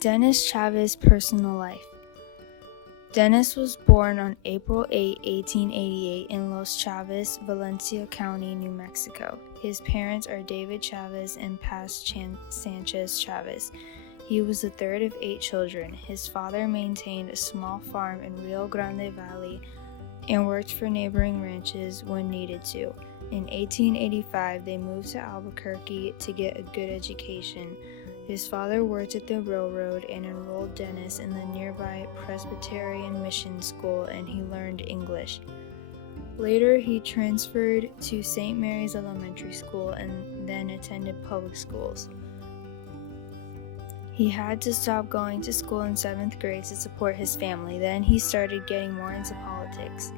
Dennis Chavez' personal life. Dennis was born on April 8, 1888 in Los Chavez, Valencia County, New Mexico. His parents are David Chavez and Paz Sanchez Chavez. He was the third of 8 children. His father maintained a small farm in Rio Grande Valley and worked for neighboring ranches when needed to. In 1885, they moved to Albuquerque to get a good education. His father worked at the railroad and enrolled Dennis in the nearby Presbyterian Mission School, and he learned English. Later, he transferred to St. Mary's Elementary School and then attended public schools. He had to stop going to school in 7th grade to support his family. Then he started getting more into politics.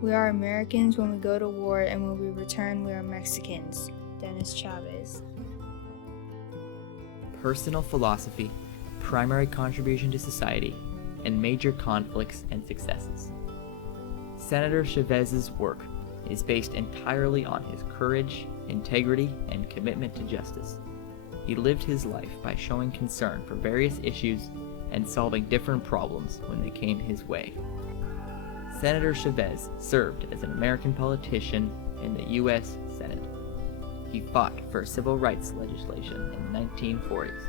"We are Americans when we go to war, and when we return, we are Mexicans." Dennis Chavez. Personal philosophy, primary contribution to society, and major conflicts and successes. Senator Chavez's work is based entirely on his courage, integrity, and commitment to justice. He lived his life by showing concern for various issues and solving different problems when they came his way. Senator Chavez served as an American politician in the U.S. Senate. He fought for civil rights legislation in the 1940s.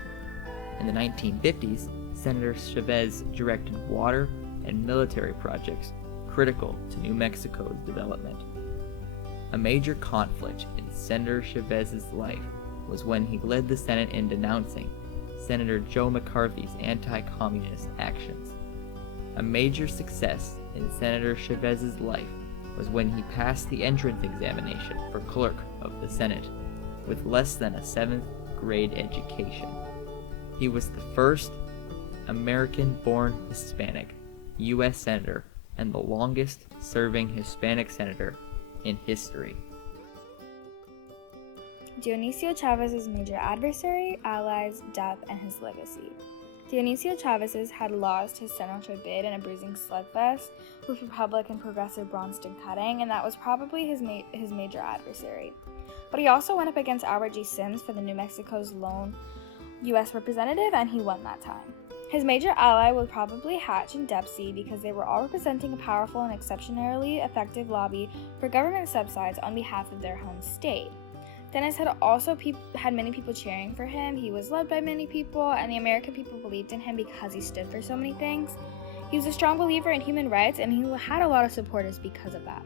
In the 1950s, Senator Chavez directed water and military projects critical to New Mexico's development. A major conflict in Senator Chavez's life was when he led the Senate in denouncing Senator Joe McCarthy's anti-communist actions. A major success in Senator Chavez's life was when he passed the entrance examination for clerk of the Senate with less than a 7th grade education. He was the first American-born Hispanic U.S. Senator and the longest-serving Hispanic senator in history. Dionisio Chavez's major adversary, allies, death, and his legacy. Dionisio Chavez had lost his senatorial bid in a bruising slugfest with Republican progressive Bronston Cutting, and that was probably his major adversary. But he also went up against Albert G. Sims for the New Mexico's lone U.S. representative, and he won that time. His major ally was probably Hatch and Dempsey because they were all representing a powerful and exceptionally effective lobby for government subsidies on behalf of their home state. Dennis had also had many people cheering for him. He was loved by many people, and the American people believed in him because he stood for so many things. He was a strong believer in human rights, and he had a lot of supporters because of that.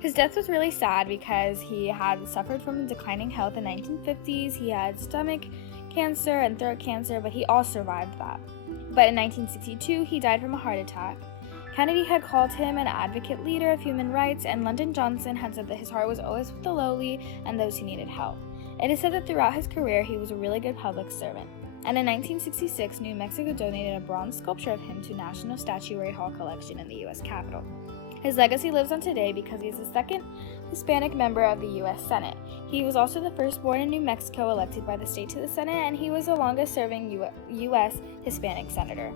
His death was really sad because he had suffered from declining health in the 1950s. He had stomach cancer and throat cancer, but he all survived that. But in 1962, he died from a heart attack. Kennedy had called him an advocate leader of human rights, and Lyndon Johnson had said that his heart was always with the lowly and those who needed help. It is said that throughout his career, he was a really good public servant. And in 1966, New Mexico donated a bronze sculpture of him to National Statuary Hall collection in the U.S. Capitol. His legacy lives on today because he is the second Hispanic member of the U.S. Senate. He was also the firstborn in New Mexico elected by the state to the Senate, and he was the longest-serving U.S. Hispanic senator.